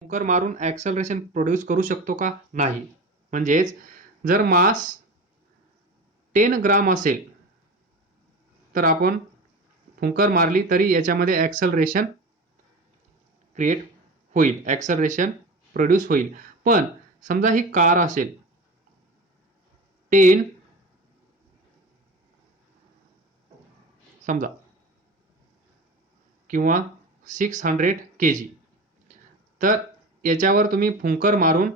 फुंकर मारून acceleration produce करू शकतो का? नाही. म्हणजेच जर मास 10 ग्राम असेल तर आपण फुंकर मारली तरी याच्यामध्ये ॲक्सेलरेशन क्रिएट होईल, ॲक्सेलरेशन प्रोड्यूस होईल. पण समजा ही कार असेल 10 समजा किंवा 600 kg, तर याच्यावर तुम्ही फुंकर मारून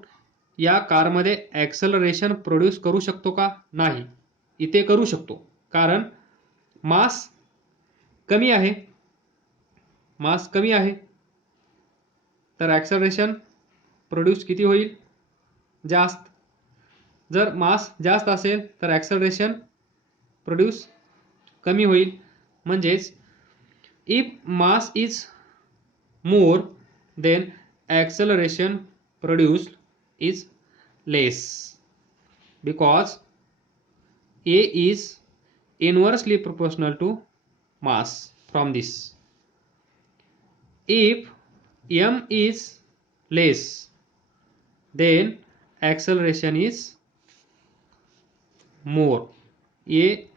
या कारमध्ये ॲक्सेलरेशन प्रोड्यूस करू शकतो का? नाही. इथे करू शकतो, कारण मास कमी आहे. मास कमी आहे तर ॲक्सेलरेशन प्रोड्यूस किती होईल? जास्त. जर मास जास्त असेल तर ॲक्सेलरेशन प्रोड्यूस कमी होईल. म्हणजेच if mass is more than acceleration produced is less because A is inversely proportional to mass from this. If m is less then acceleration is more, A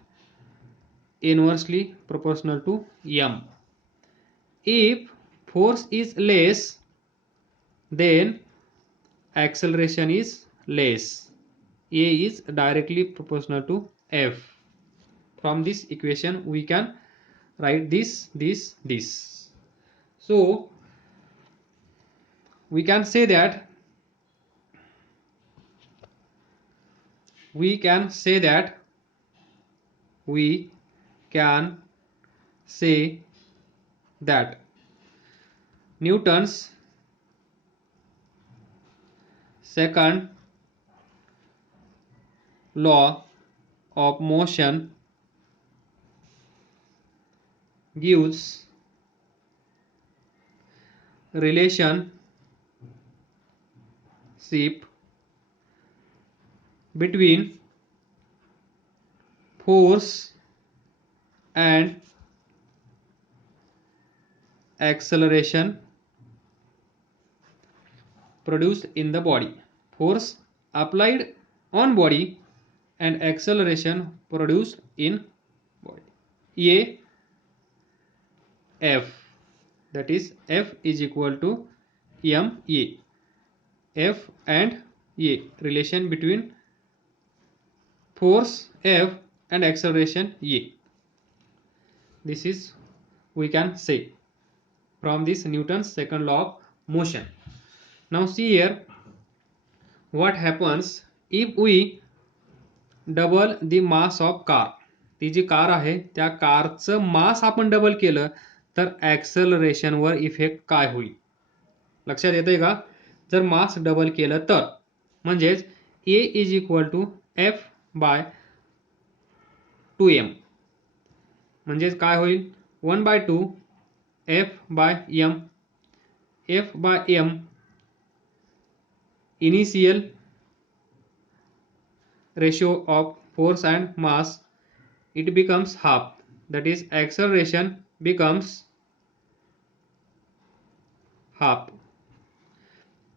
inversely proportional to m. If force is less then acceleration is less, A is directly proportional to F. From this equation we can write this. So we can say that Newton's second law of motion gives relationship between force and acceleration produced in the body. Force applied on body and acceleration produced in body. A F, that is F is equal to m A. F and A, relation between force F and acceleration A. This is we can say from this Newton's second law of motion. Now see here what happens if we double the mass of car. ती जी car आहे त्या कारचं मास आपण double केलं तर acceleration वर effect काय होईल? लक्षात येतंय का? जर मास डबल केलं तर म्हणजेच A is equal to F by 2m, म्हणजेच काय होईल 1/2 F by m. F by m initial ratio of force and mass, it becomes half, that is acceleration becomes half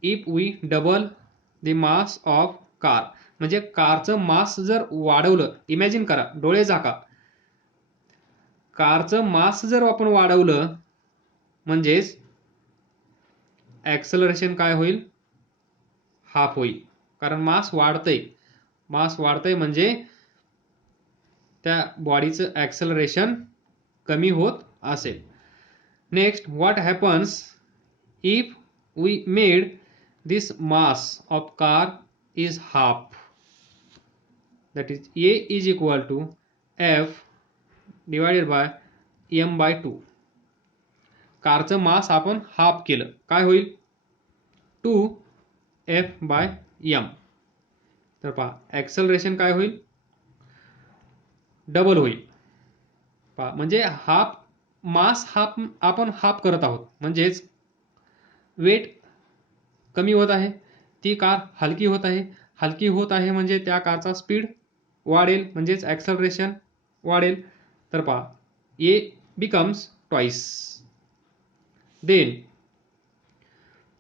if we double the mass of car. म्हणजे कारचं मास जर वाढवलं, imagine करा, डोळे झाका, कारचं मास जर आपण वाढवलं म्हणजेच ॲक्सेलरेशन काय होईल? हाफ होईल, कारण मास वाढतंय म्हणजे त्या बॉडीचं ॲक्सेलरेशन कमी होत असेल. Next what happens if we made this mass of car is half, that is A is equal to F divided by m by 2. कारचं मास आपण हाफ केलं, काय होईल 2F by m. तर पहा ॲक्सेलरेशन काय होईल? डबल होईल. पहा म्हणजे हाफ मास आपण हाफ करत आहोत, म्हणजेच वेट कमी होत आहे, ती कार हलकी होत आहे म्हणजे त्या कारचा स्पीड वाढेल, म्हणजेच ॲक्सेलरेशन वाढेल. तर पहा A becomes twice. Then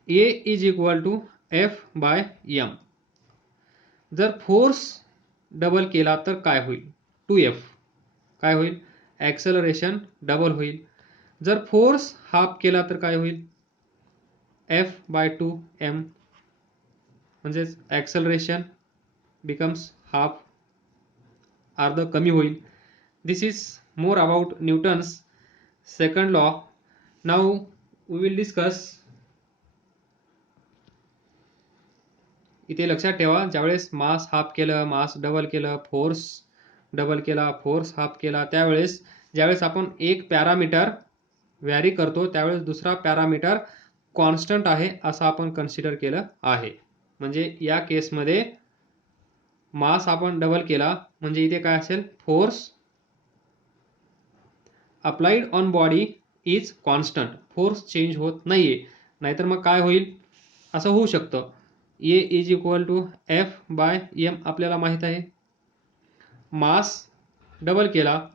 A is equal to F by M. जर फोर्स डबल केला तर काय होईल? 2F. काय होईल? ॲक्सेलरेशन डबल होईल. जर फोर्स हाफ केला तर काय होईल? F by 2M. म्हणजेच ॲक्सेलरेशन बिकम्स हाफ, अर्ध कमी होईल. This is more about Newton's second law. Now we will discuss. इथे लक्षात ठेवा, ज्यावेळेस मास हाफ केलं, मास डबल केलं, फोर्स डबल केला, फोर्स हाफ केला, त्यावेळेस ज्यावेळेस आपण एक पॅरामीटर व्हॅरी करतो त्यावेळेस दुसरा पॅरामीटर कॉन्स्टंट आहे असं आपण कन्सिडर केलं आहे. म्हणजे या केसमध्ये मास आपण डबल केला म्हणजे इथे काय असेल? Force applied on body is constant. Force change होत नाहीये. नाहीतर मग काय होईल? असं होऊ शकतं, A is equal to F by M. आपल्याला माहित आहे मास डबल केला,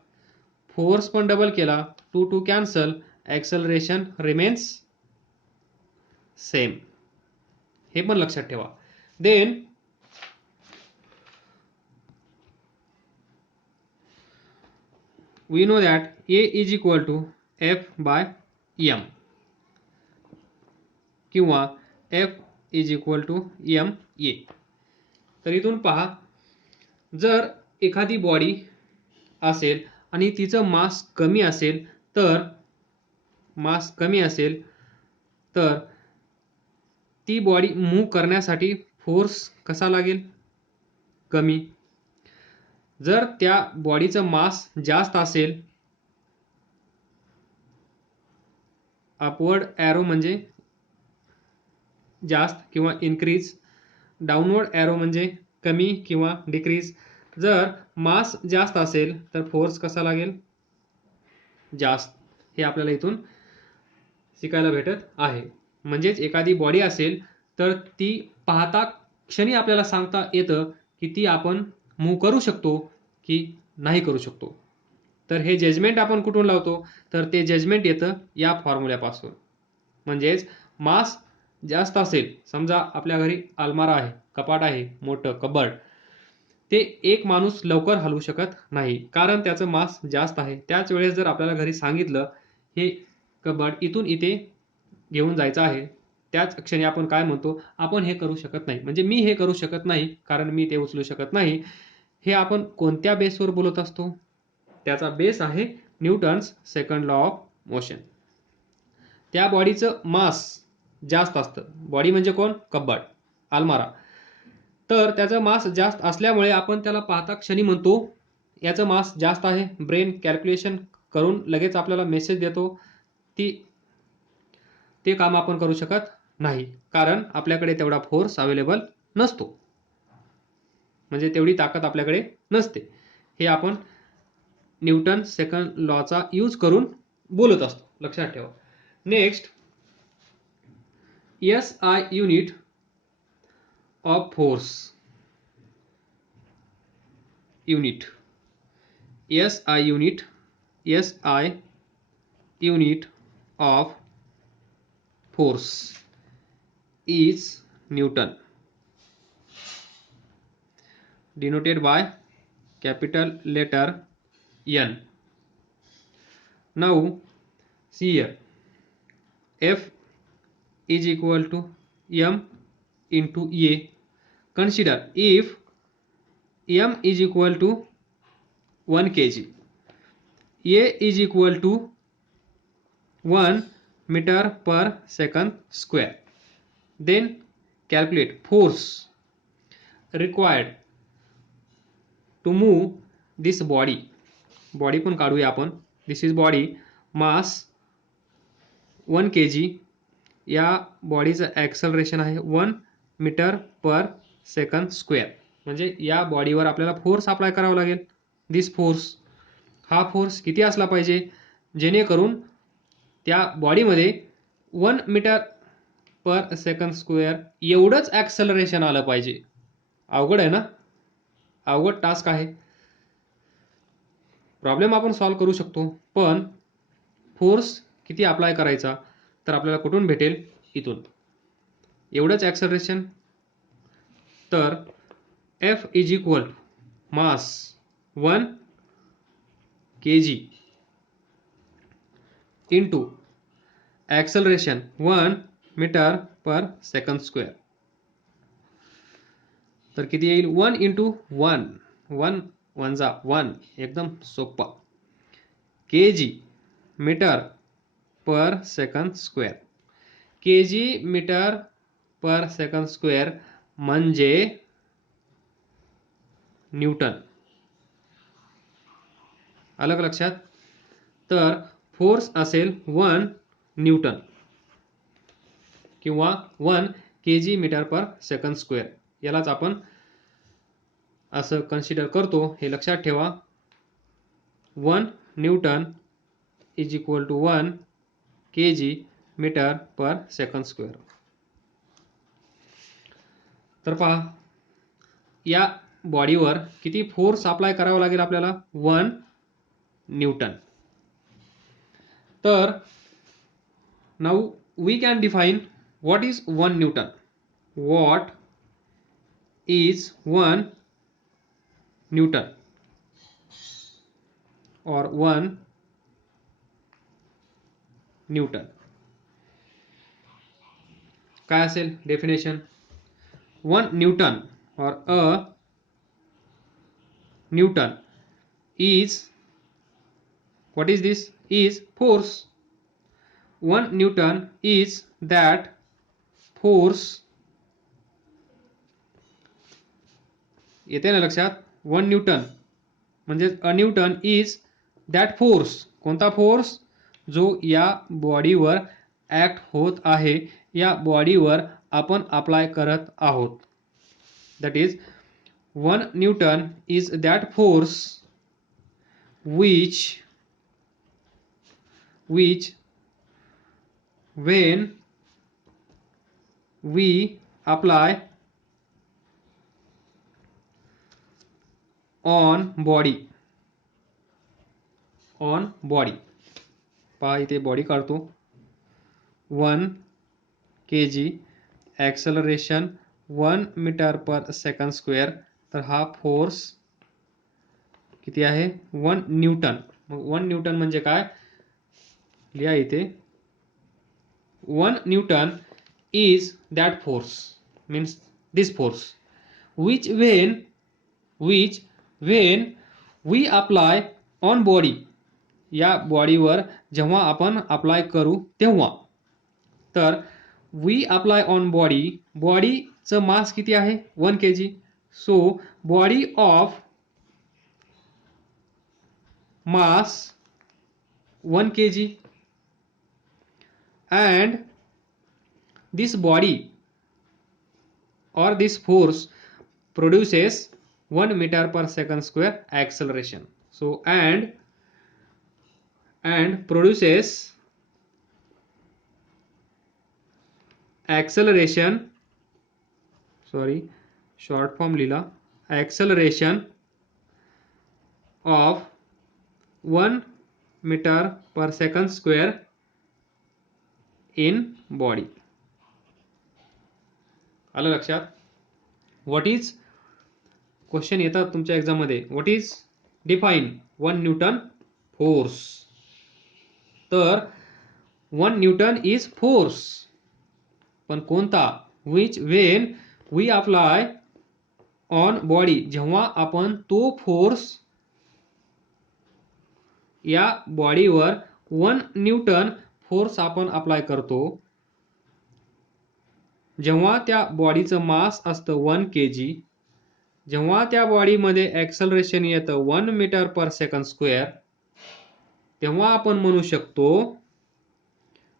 फोर्स पण डबल केला, 2 2 कॅन्सल, ॲक्सेलरेशन रिमेन्स सेम. हे पण लक्षात ठेवा. Then we know that A is equal to F by M किंवा F is equal to MA. तर इथून पहा, जर एखादी बॉडी असेल आणि तिचं मास कमी असेल तर ती बॉडी मूव्ह करण्यासाठी फोर्स कसा लागेल? कमी. जर त्या बॉडीचं मास जास्त असेल, अपवर्ड ॲरो म्हणजे जास्त किंवा इन्क्रीज, डाऊनवर्ड ॲरो म्हणजे कमी किंवा डिक्रीज. जर मास जास्त असेल तर फोर्स कसा लागेल? जास्त. हे आपल्याला इथून शिकायला भेटत आहे. म्हणजेच एखादी बॉडी असेल तर ती पाहता क्षणी आपल्याला सांगता येतं की ती आपण मूव्ह करू शकतो की नाही करू शकतो. तर हे जजमेंट आपण कुठून लावतो? तर ते जजमेंट येतं या फॉर्म्युल्यापासून. म्हणजेच मास जास्त असेल, समजा आपल्या घरी अलमारा आहे, कपाट आहे, मोठं कबर्ड, ते एक माणूस लवकर हलवू शकत नाही कारण त्याचं मास जास्त आहे. त्याच वेळेस जर आपल्याला घरी सांगितलं हे कबर्ड इथून इथे घेऊन जायचं आहे, त्याच क्षणी आपण काय म्हणतो? आपण हे करू शकत नाही. म्हणजे मी हे करू शकत नाही कारण मी ते उचलू शकत नाही. हे आपण कोणत्या बेसवर बोलत असतो? त्याचा बेस आहे Newton's second law of motion. त्या बॉडीचं मास जास्त असतं. बॉडी म्हणजे कोण? कबर्ड, अलमारा. तर त्याचं मास जास्त असल्यामुळे आपण त्याला पाहता क्षणी म्हणतो याचं मास जास्त आहे. ब्रेन कॅल्क्युलेशन करून लगेच आपल्याला मेसेज देतो. ते काम आपण करू शकत नाही कारण आपल्याकडे तेवढा फोर्स अवेलेबल नसतो. म्हणजे तेवढी ताकद आपल्याकडे नसते. हे आपण न्यूटन सेकंड लॉचा यूज करून बोलत असतो. लक्षात ठेवा. Next, SI unit of force. Unit SI unit of force is Newton, denoted by capital letter N. Now see here, F is equal to M into A. Consider if M is equal to 1 kg, A is equal to 1 meter per second square. Then calculate force required to move this body. Body पण काढूया आपण. दिस is body, mass 1 kg. या बॉडीचं acceleration आहे 1 metre per second square. म्हणजे या बॉडीवर आपल्याला force apply करावा लागेल. दिस फोर्स, हा फोर्स किती असला पाहिजे जेणेकरून त्या बॉडीमध्ये 1 मीटर पर सेकंड स्क्वेअर एवढंच ॲक्सेलरेशन आलं पाहिजे. अवघड आहे ना? अवघड टास्क आहे. प्रॉब्लेम आपण सॉल्व्ह करू शकतो, पण फोर्स किती अप्लाय करायचा तर आपल्याला कुठून भेटेल? इथून. एवढंच ॲक्सलरेशन. तर F is equal mass 1 kg into acceleration 1 metre per second square. तर किती येईल? 1 इंटू 1, 1 1 जा 1, एकदम सोपा. kg metre per second square. kg metre per second square म्हणजे न्यूटन. आलं का लक्षात? तर फोर्स असेल 1 न्यूटन किंवा 1 kg metre per second square. यालाच आपण असं कन्सिडर करतो, हे लक्षात ठेवा. 1 newton is equal to 1 kg metre per second square. तर पहा, या बॉडीवर किती फोर्स अप्लाय करावा लागेल आपल्याला? 1 न्यूटन. तर now we can define what is 1 newton. What is 1 newton or 1 newton. काय असेल definition? 1 newton or a Newton is, what is this? Is force. 1 Newton is that force. येते ना लक्षात? 1 न्यूटन म्हणजे अ न्यूटन इज दॅट फोर्स. कोणता force? जो या बॉडीवर act होत आहे, या बॉडीवर आपण अप्लाय करत आहोत. That is 1 Newton is that force which when we apply on body. पहा इथे बॉडी काढतो. 1 kg acceleration 1 metre per second square. तर हा फोर्स किती आहे? 1 न्यूटन. मग 1 न्यूटन म्हणजे काय? लिहा इथे. 1 newton is that force, means this force which when we apply on body. या बॉडीवर जेव्हा आपण अप्लाय करू तेव्हा. तर वी अप्लाय ऑन बॉडी. बॉडीचं मास किती आहे? 1 kg. So body of mass 1 kg and this body or this force produces 1 meter per second square acceleration. So and produces acceleration, sorry short form लिहिला, acceleration of 1 meter per second square in body. आलं लक्षात? What is, question येतात तुमच्या exam मध्ये, what is define 1 newton force. तर 1 newton is force, पण कोणता? Which when we apply on body. जेव्हा आपण तो फोर्स या बॉडीवर 1 न्यूटन फोर्स आपण अप्लाय करतो, जेव्हा त्या बॉडीचं मास असतं 1 kg, जेव्हा त्या बॉडीमध्ये ॲक्सलरेशन येतं 1 मीटर पर सेकंड स्क्वेअर, तेव्हा आपण म्हणू शकतो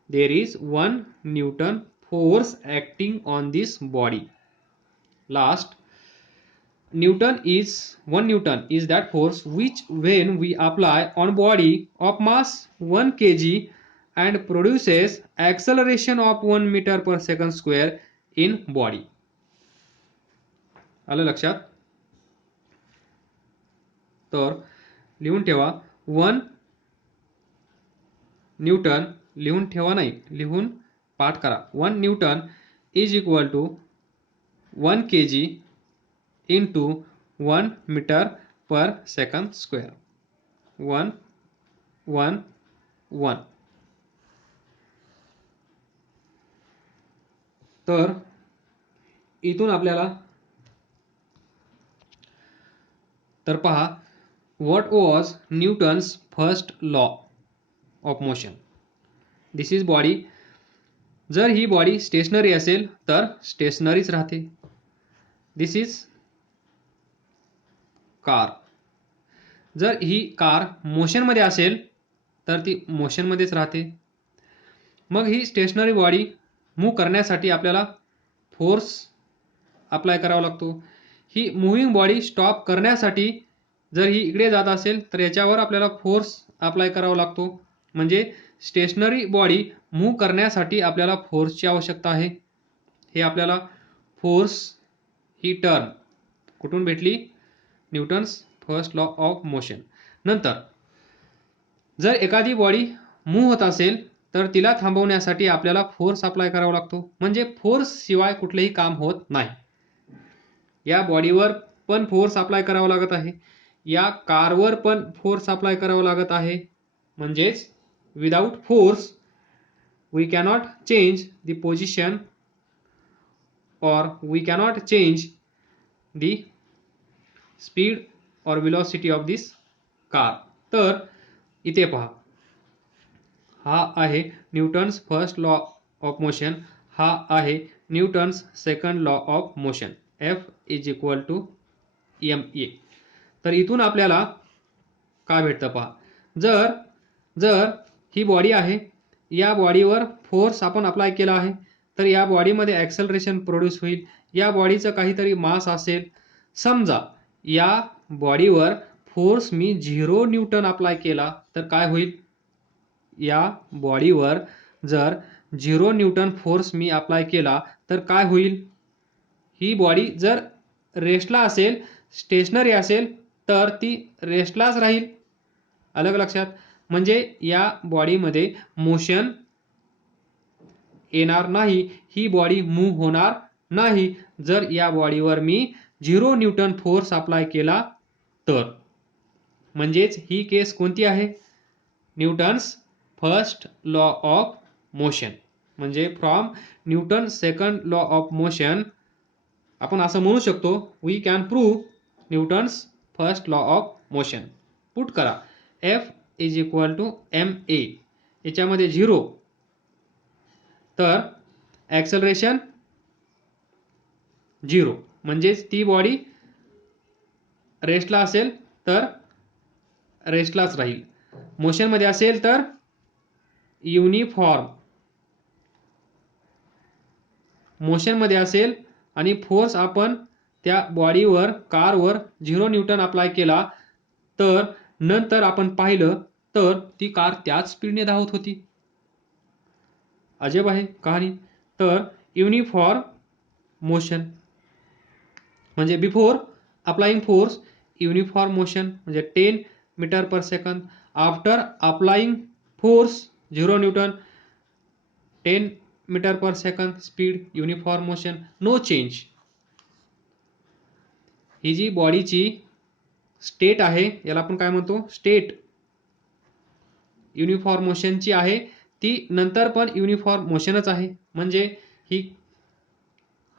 there is 1 newton force acting on this body. Last, Newton is 1 Newton is that force which when we apply on body of mass 1 kg and produces acceleration of 1 meter per second square in body. आलं लक्षात? तर लिहून ठेवा 1 Newton. लिहून ठेवा नाही, लिहून पाठ करा. 1 newton is equal to 1 kg into 1 metre per second square. 1 1 1. तर इथून आपल्याला तर पहा, what was Newton's first law of motion. This is body. जर ही बॉडी स्टेशनरी असेल तर स्टेशनरीच राहते. This is car. जर ही कार मोशनमध्ये असेल तर ती मोशनमध्येच राहते. मग ही स्टेशनरी बॉडी मूव्ह करण्यासाठी आपल्याला फोर्स अप्लाय करावा लागतो. ही मूव्हिंग बॉडी स्टॉप करण्यासाठी जर ही इकडे जात असेल तर याच्यावर आपल्याला फोर्स अप्लाय करावा लागतो. म्हणजे स्टेशनरी बॉडी मूव्ह करण्यासाठी आपल्याला फोर्सची आवश्यकता आहे. हे आपल्याला फोर्स ही टर्म कुठून भेटली? Newton's first law of motion. नंतर जर एखादी बॉडी मूव्ह होत असेल तर तिला थांबवण्यासाठी आपल्याला फोर्स अप्लाय करावा लागतो. म्हणजे फोर्स शिवाय कुठलेही काम होत नाही. या बॉडीवर पण फोर्स अप्लाय करावा लागत आहे. या कारवर पण फोर्स अप्लाय करावा लागत आहे. म्हणजेच without force we cannot change the position or we cannot change the speed or velocity of this car. तर इथे पहा, हा आहे Newton's first law of motion, हा आहे Newton's second law of motion. F is equal to ma. तर इथून आपल्याला काय भेटतं पहा. जर ही बॉडी आहे, या बॉडीवर फोर्स आपण अप्लाय केला आहे तर या बॉडीमध्ये ॲक्सेलरेशन प्रोड्यूस होईल. या बॉडीचं काहीतरी मास असेल. समजा या बॉडीवर फोर्स मी 0 न्यूटन अप्लाय केला तर काय होईल? या बॉडीवर जर 0 न्यूटन फोर्स मी अप्लाय केला तर काय होईल? ही बॉडी जर रेस्टला असेल, स्टेशनरी असेल तर ती रेस्टलाच राहील. अलग लक्षात. म्हणजे या बॉडीमध्ये मोशन येणार नाही, ही बॉडी मूव्ह होणार नाही जर या बॉडीवर मी 0 न्यूटन फोर्स अप्लाय केला तर. म्हणजेच ही केस कोणती आहे? Newton's first law of motion. म्हणजे from Newton second law of motion आपण असं म्हणू शकतो, we can prove Newton's first law of motion. Put करा F is equal to ma. याच्यामध्ये 0 तर ॲक्सेलरेशन 0. म्हणजेच ती बॉडी रेस्टला असेल तर रेस्टलाच राहील. मोशनमध्ये असेल तर युनिफॉर्म मोशनमध्ये असेल आणि फोर्स आपण त्या बॉडीवर कारवर 0 न्यूटन अप्लाय केला तर नंतर आपण पाहिलं तर ती कार त्याच स्पीडने धावत होती. अजब आहे कहाणी. तर युनिफॉर्म मोशन म्हणजे before applying force uniform motion म्हणजे 10 मीटर पर सेकंद. After applying force 0 newton 10 metre per सेकंद speed uniform motion, no change. ही जी बॉडीची स्टेट आहे याला आपण काय म्हणतो? स्टेट युनिफॉर्म मोशनची आहे, ती नंतर पण युनिफॉर्म मोशनच आहे. म्हणजे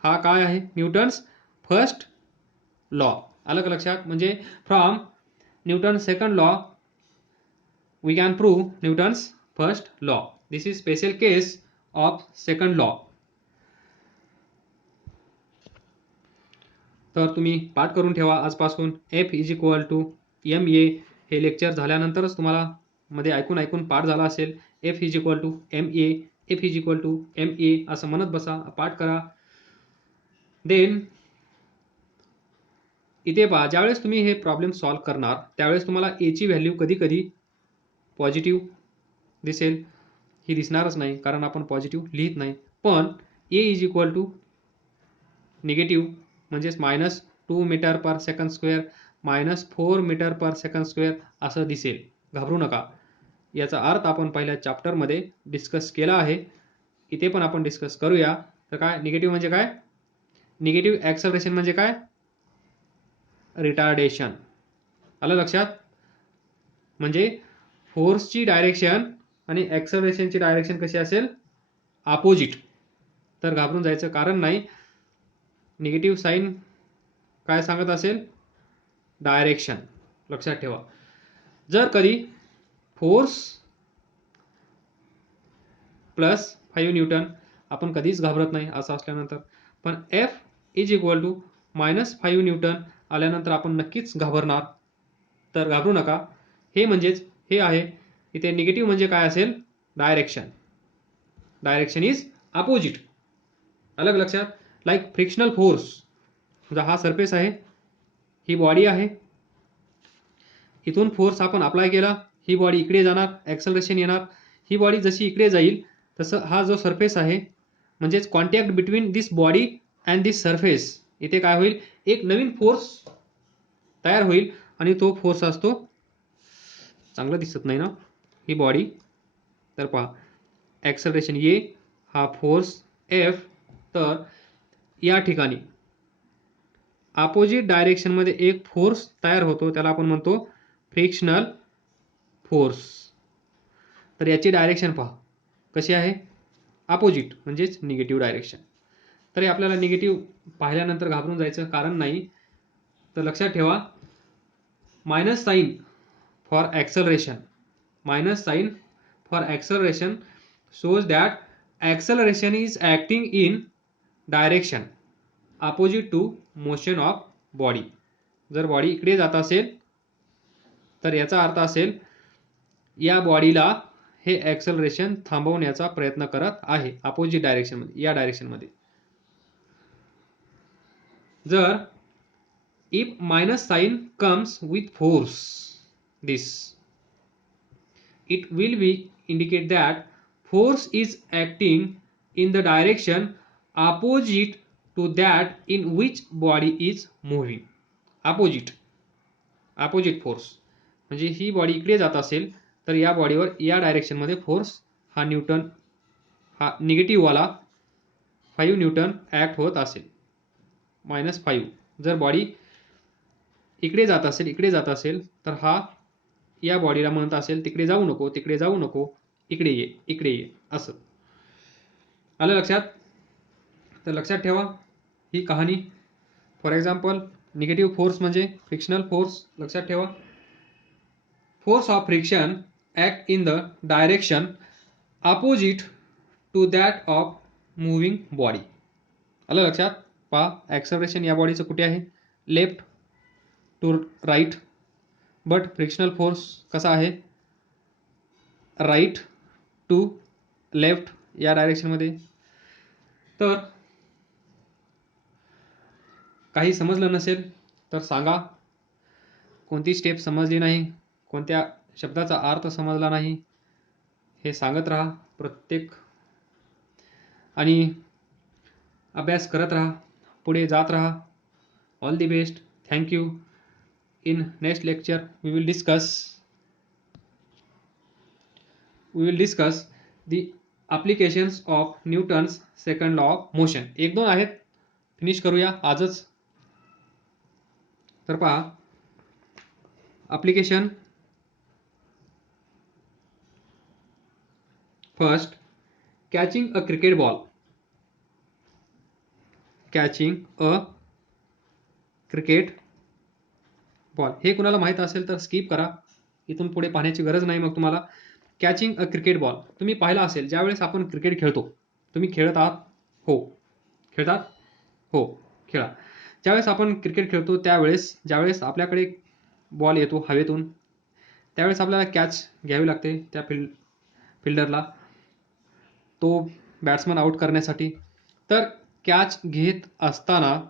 हा काय आहे? Newton's first law. अलग लक्षात. म्हणजे from Newton second law we can prove Newton's first law. This is special case of second law. तर तुम्ही पाठ करून ठेवा आजपासून. F is equal to ma. हे लेक्चर झाल्यानंतरच तुम्हाला मध्ये ऐकून पाठ झाला असेल. F is equal to ma. F is equal to ma असं म्हणत बसा, पाठ करा. देन इथे पहा, ज्यावेळेस तुम्ही हे प्रॉब्लेम सॉल्व्ह करणार त्यावेळेस तुम्हाला a ची व्हॅल्यू कधी कधी पॉझिटिव्ह दिसेल. ही दिसणारच नाही कारण आपण पॉझिटिव्ह लिहित नाही. पण a is equal to negative म्हणजेच -2 metre per second square -4 metre per second square असं दिसेल. घाबरू नका. याचा अर्थ आपण पहिल्या चॅप्टरमध्ये डिस्कस केला आहे. इथे पण आपण डिस्कस करूया. तर काय निगेटिव्ह म्हणजे काय? निगेटिव्ह ॲक्सलरेशन म्हणजे काय? रिटार्डेशन. आलं लक्षात? म्हणजे फोर्सची डायरेक्शन आणि ॲक्सलरेशनची डायरेक्शन कशी असेल? अपोजिट. तर घाबरून जायचं कारण नाही. निगेटिव्ह साईन काय सांगत असेल? डायरेक्शन. लक्षात ठेवा. जर कधी फोर्स प्लस 5 न्यूटन, आपण कधीच घाबरत नाही असं असल्यानंतर, पण F is equal to -5 newton आल्यानंतर आपण नक्कीच घाबरणार. तर घाबरू नका. हे म्हणजेच हे आहे. इथे निगेटिव्ह म्हणजे काय असेल? डायरेक्शन. Direction is opposite. अलग लक्षात? Like frictional force. समजा हा सरफेस आहे, ही बॉडी आहे, इथून फोर्स आपण अप्लाय केला, ही बॉडी इकडे जाणार, ॲक्सलरेशन येणार. ही बॉडी जशी इकडे जाईल तसं हा जो सरफेस आहे म्हणजेच contact between this body and this surface, इथे काय होईल? एक नवीन फोर्स तयार होईल आणि तो फोर्स असतो, चांगलं दिसत नाही ना ही बॉडी, तर पहा ॲक्सलरेशन ए, हा फोर्स F. तर या ठिकाणी अपोजिट डायरेक्शनमध्ये एक फोर्स तयार होतो, त्याला आपण म्हणतो फ्रिक्शनल फोर्स. तर याची डायरेक्शन पहा कशी आहे? अपोजिट म्हणजेच निगेटिव्ह डायरेक्शन. तरी आपल्याला निगेटिव्ह पाहिल्यानंतर घाबरून जायचं कारण नाही. तर लक्षात ठेवा, minus sign for acceleration, minus sign for acceleration shows that acceleration is acting in direction opposite to motion of body. जर बॉडी इकडे जात असेल तर याचा अर्थ असेल या बॉडीला हे ॲक्सलरेशन थांबवण्याचा प्रयत्न करत आहे अपोजिट डायरेक्शनमध्ये, या डायरेक्शनमध्ये. जर if minus sign comes with force this, it will be indicate that force is acting in the direction opposite to that in which body is moving. opposite force म्हणजे ही बॉडी इकडे जात असेल तर या बॉडीवर या डायरेक्शनमध्ये फोर्स हा न्यूटन, हा negative वाला 5 न्यूटन ॲक्ट होत असेल. -5. जर बॉडी इकडे जात असेल तर हा या बॉडीला म्हणत असेल तिकडे जाऊ नको, तिकडे जाऊ नको, इकडे ये, इकडे ये, असं. आलं लक्षात? तर लक्षात ठेवा ही कहाणी. फॉर एक्झाम्पल निगेटिव्ह फोर्स म्हणजे फ्रिक्शनल फोर्स. लक्षात ठेवा, force of friction act in the direction opposite to that of moving body. आलं लक्षात? पहा ॲक्सलरेशन या बॉडीचं कुठे आहे? Left to right. But frictional force कसा आहे? राईट टू लेफ्ट, या डायरेक्शनमध्ये. तर काही समजलं नसेल तर सांगा, कोणती स्टेप समजली नाही, कोणत्या शब्दाचा अर्थ समजला नाही, हे सांगत राहा प्रत्येक, आणि अभ्यास करत राहा, पुढे जात राहा. All the best. Thank you. In next lecture we will discuss the applications of Newton's second law of motion. 1-2 आहेत, फिनिश करूया आजच. तर पहा application. First, catching a cricket ball. Catching a cricket ball. हे कुणाला माहित असेल तर स्किप करा, इथून पुढे पाहण्याची गरज नाही मग तुम्हाला. कॅचिंग अ क्रिकेट बॉल तुम्ही पाहिला असेल, ज्यावेळेस आपण क्रिकेट खेळतो. तुम्ही खेळत आहात? हो. खेळतात? हो, खेळा. ज्यावेळेस आपण क्रिकेट खेळतो त्यावेळेस ज्यावेळेस आपल्याकडे बॉल येतो हवेतून, त्यावेळेस आपल्याला कॅच घ्यावी लागते त्या फिल्डरला, तो बॅट्समन आउट करण्यासाठी. तर कॅच घेत असताना,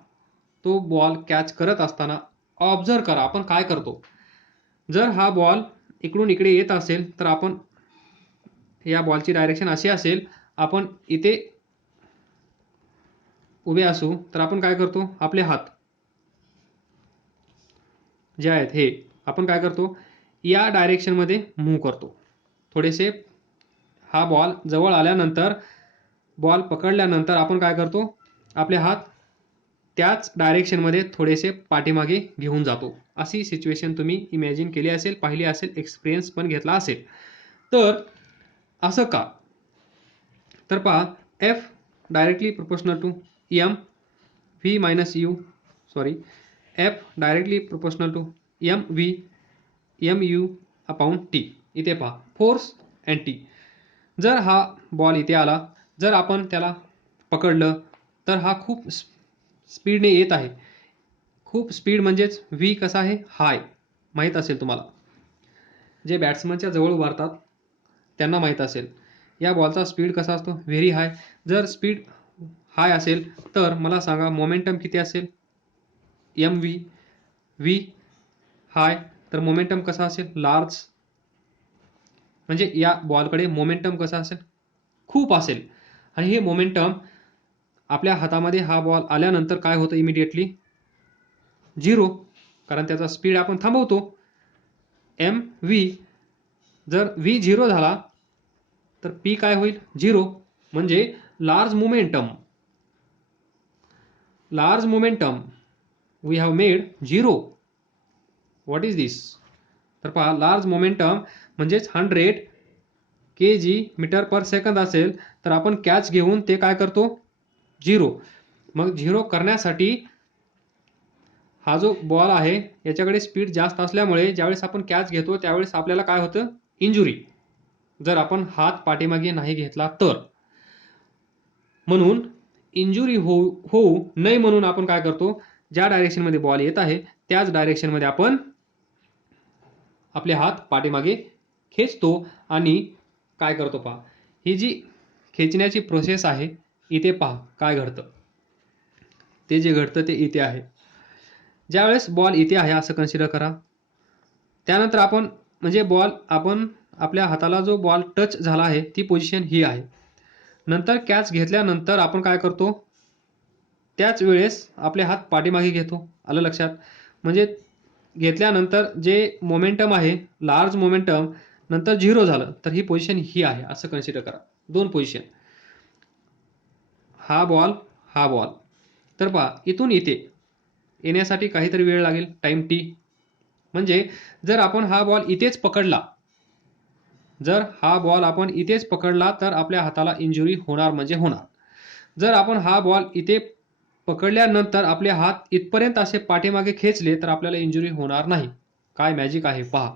तो बॉल कॅच करत असताना ऑब्झर्व करा आपण काय करतो. जर हा बॉल इकडून इकडे येत असेल तर आपण, या बॉलची डायरेक्शन अशी असेल, आपण इथे उभे असू तर आपण काय करतो, आपले हात जे आहेत हे आपण काय करतो, या डायरेक्शनमध्ये मूव्ह करतो थोडेसे. हा बॉल जवळ आल्यानंतर बॉल पकडल्यानंतर आपण काय करतो, आपले हात त्याच डायरेक्शनमध्ये थोडेसे पाठीमागे घेऊन जातो. अशी सिच्युएशन तुम्ही इमॅजिन केली असेल, पाहिली असेल, एक्सपिरियन्स पण घेतला असेल. तर असं का? तर पहा, F directly proportional to m v minus u, sorry, F directly proportional to m v m u upon t. इथे पहा, फोर्स अँड टी. जर हा बॉल इथे आला, जर आपण त्याला पकडलं तर हा खूप स्पीडने येत आहे. खूप स्पीड म्हणजेच व्ही कसा आहे, हाय, माहीत असेल तुम्हाला. जे बॅट्समनच्या जवळ उभारतात त्यांना माहीत असेल. या बॉलचा स्पीड कसा असतो, व्हेरी हाय. जर स्पीड हाय असेल तर मला सांगा मोमेंटम किती असेल, एम व्ही. व्ही हाय तर मोमेंटम कसा असेल, लार्ज. म्हणजे या बॉलकडे मोमेंटम कसा असेल, खूप असेल. आणि हे मोमेंटम आपल्या हातामध्ये हा बॉल आल्यानंतर काय होतं, इमिडिएटली झिरो, कारण त्याचा स्पीड आपण थांबवतो. एम व्ही, जर व्ही झिरो झाला तर पी काय होईल, झिरो. म्हणजे large momentum, large momentum we have made zero. What is this? तर पहा, लार्ज मोमेंटम म्हणजेच 100 kg/s असेल तर आपण कॅच घेऊन ते काय करतो, झिरो. मग झिरो करण्यासाठी हा जो बॉल आहे याच्याकडे स्पीड जास्त असल्यामुळे ज्यावेळेस आपण कॅच घेतो त्यावेळेस आपल्याला काय होतं, इंजुरी. जर आपण हात पाठीमागे नाही घेतला तर. म्हणून इंजुरी होऊ नये म्हणून आपण काय करतो, ज्या डायरेक्शनमध्ये बॉल येत आहे त्याच डायरेक्शनमध्ये आपण आपले हात पाठीमागे खेचतो आणि काय करतो पहा. ही जी खेचण्याची प्रोसेस आहे, इथे पहा काय घडतं. ते जे घडतं ते इथे आहे. ज्यावेळेस बॉल इथे आहे असं कन्सिडर करा. त्यानंतर आपण म्हणजे बॉल आपण आपल्या हाताला जो बॉल टच झाला आहे ती पोझिशन ही आहे. नंतर कॅच घेतल्यानंतर आपण काय करतो, त्याच वेळेस आपले हात पाठीमागे घेतो. आलं लक्षात? म्हणजे घेतल्यानंतर जे मोमेंटम आहे, लार्ज मोमेंटम, नंतर झिरो झालं तर ही पोझिशन ही आहे असं कन्सिडर करा. दोन पोझिशन, हा बॉल, हा बॉल. तर पहा, इथून इथे येण्यासाठी काहीतरी वेळ लागेल, टाइम टी. म्हणजे जर आपण हा बॉल इथेच पकडला, जर हा बॉल आपण इथेच पकडला तर आपल्या हाताला इंजुरी होणार म्हणजे होणार. जर आपण हा बॉल इथे पकडल्यानंतर आपले हात इथपर्यंत असे पाठीमागे खेचले तर आपल्याला इंजुरी होणार नाही. काय मॅजिक आहे पहा.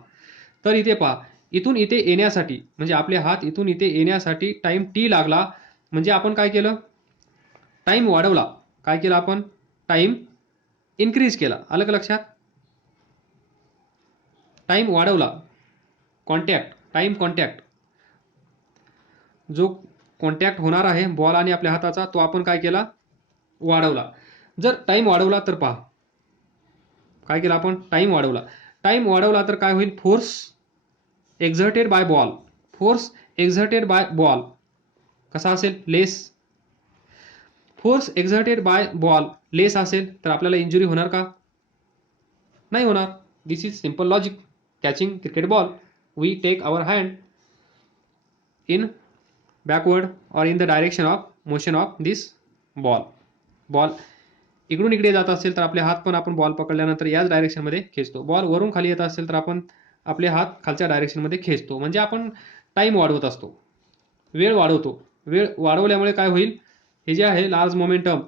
तर इथे पहा, इथून इथे येण्यासाठी म्हणजे आपले हात इथून इथे येण्यासाठी टाइम टी लागला. म्हणजे आपण काय केलं, टाइम वाढवला. काय केलं आपण, टाइम इन्क्रीज केला. आलं का लक्षात? टाइम वाढवला. कॉन्टॅक्ट, टाइम कॉन्टॅक्ट, जो कॉन्टॅक्ट होणार आहे बॉल आणि आपल्या हाताचा तो आपण काय केला, वाढवला. जर टाइम वाढवला तर पहा काय केलं आपण, टाइम वाढवला. टाइम वाढवला तर काय होईल, force exerted by ball, force exerted by ball कसा असेल, less. Force exerted by ball less असेल तर आपल्याला इंजुरी होणार का, नाही होणार. This is simple logic. Catching cricket ball, we take our hand in backward और in the direction of motion of this ball. Ball इकडून इकडे जात असेल तर आपले हात पण आपण बॉल पकडल्यानंतर याच डायरेक्शनमध्ये खेचतो. बॉल वरून खाली येत असेल तर आपण आपले हात खालच्या डायरेक्शनमध्ये खेचतो. म्हणजे आपण टाइम वाढवत असतो, वेळ वाढवतो. वेळ वाढवल्यामुळे काय होईल, हे जे आहे लार्ज मोमेंटम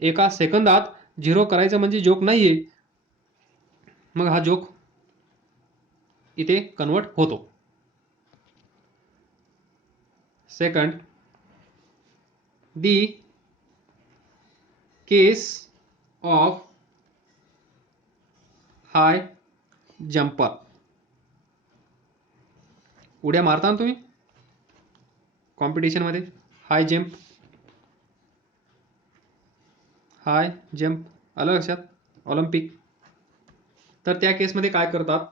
एका सेकंदात झिरो करायचं म्हणजे जोक नाहीये. मग हा जोक इथे कन्वर्ट होतो. Second, the case of high jumper. उड्या मारता ना तुम्ही कॉम्पिटिशनमध्ये, हाय जंप, हाय जंप, आलं लक्षात, ऑलिम्पिक. तर त्या केसमध्ये काय करतात,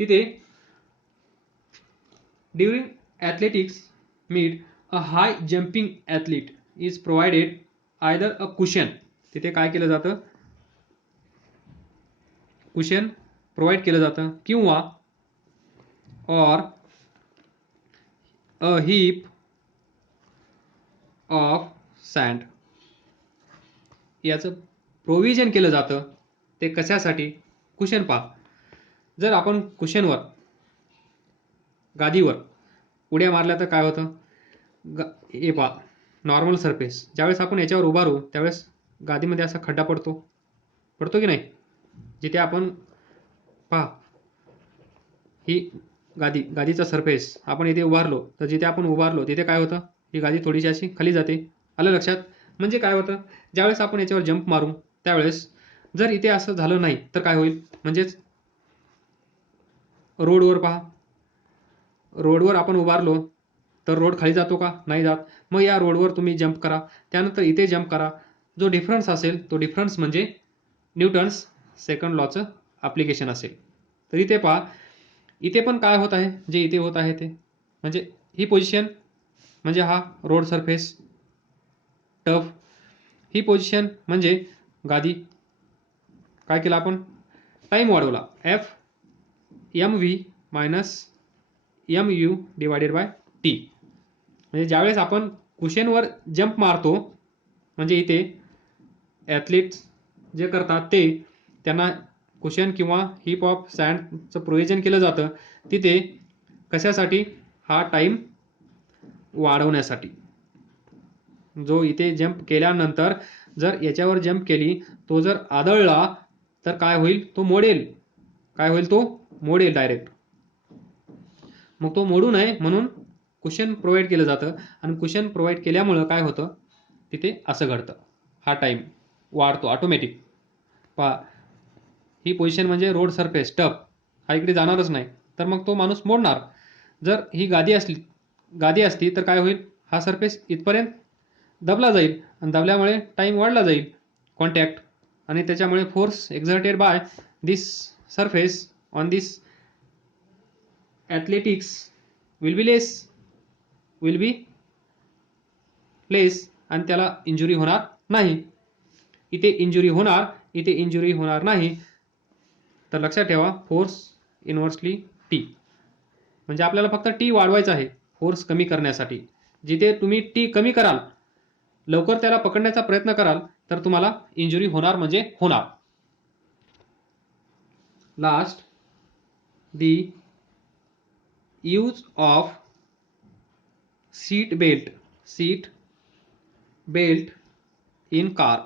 तिथे during athletics meet a high jumping athlete is provided either a cushion. तिथे काय केलं जातं, कुशन प्रोव्हाइड केलं जातं किंवा और अ हीप ऑफ सँड याचं प्रोव्हिजन केलं जातं. ते कशासाठी? कुशन पहा. जर आपण कुशनवर गादीवर उड्या मारल्या तर काय होतं? हे पहा, नॉर्मल सरफेस ज्यावेळेस आपण याच्यावर उभारू त्यावेळेस गादीमध्ये असा खड्डा पडतो की नाही? जिथे आपण पहा, ही गादीचा सरफेस आपण इथे उभारलो तर जिथे आपण उभारलो तिथे काय होतं? ही गादी थोडीशी अशी खाली जाते. आलं लक्षात? म्हणजे काय होतं? ज्यावेळेस आपण याच्यावर जंप मारू त्यावेळेस जर इथे असं झालं नाही तर काय होईल? म्हणजेच रोडवर पहा, रोडवर आपण उभारलो तर रोड खाली जातो का? नाही जात. मग या रोडवर तुम्ही जंप करा, त्यानंतर इथे जंप करा. जो डिफरन्स असेल तो डिफरन्स म्हणजे न्यूटन्स सेकंड लॉचं ॲप्लिकेशन असेल. तर इथे पहा, इथे पण काय होत आहे? जे इथे होत आहे ते म्हणजे ही पोझिशन म्हणजे हा रोड सरफेस टफ, ही पोझिशन म्हणजे गादी. काय केलं आपण? टाईम वाढवला. F m v minus m u divided by t. म्हणजे ज्यावेळेस आपण कुशनवर जंप मारतो म्हणजे इथे ॲथलीट्स जे करतात ते त्यांना कुशन किंवा हिप ऑफ सँडचं प्रोव्हिजन केलं जातं तिथे कशासाठी? हा टाईम वाढवण्यासाठी. जो इथे जंप केल्यानंतर जर याच्यावर जंप केली तो जर आदळला तर काय होईल? तो मोडेल. काय होईल? तो मोडेल डायरेक्ट. मग तो मोडू नये म्हणून कुशन प्रोव्हाइड केलं जातं आणि कुशन प्रोव्हाइड केल्यामुळं काय होतं? तिथे असं घडतं. हा टाईम वाढतो ऑटोमॅटिक. पहा, ही पोझिशन म्हणजे रोड सरफेस टफ, हा इकडे जाणारच नाही तर मग तो माणूस मोडणार. जर ही गादी असती तर काय होईल? हा सरफेस इथपर्यंत दबला जाईल आणि दबल्यामुळे टाईम वाढला जाईल कॉन्टॅक्ट, आणि त्याच्यामुळे force exerted by this surface on this athletics will be less आणि त्याला इंजुरी होणार नाही. इथे इंजुरी होणार नाही. तर लक्षात ठेवा, फोर्स इन्व्हर्सली टी. म्हणजे आपल्याला फक्त टी वाढवायचा आहे फोर्स कमी करण्यासाठी. जिथे तुम्ही टी कमी कराल, लवकर त्याला पकडण्याचा प्रयत्न कराल तर तुम्हाला इंजुरी होणार म्हणजे होणार. Last, the use of seat belt in car.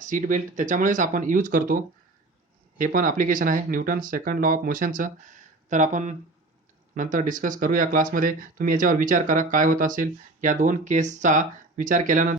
Seat belt त्याच्यामुळेच आपण यूज करतो. हे पण ॲप्लिकेशन आहे न्यूटन सेकंड लॉ ऑफ मोशनचं. तर आपण नंतर डिस्कस करू या क्लासमध्ये. तुम्ही याच्यावर विचार करा काय होत असेल. या दोन केसचा विचार केल्यानंतर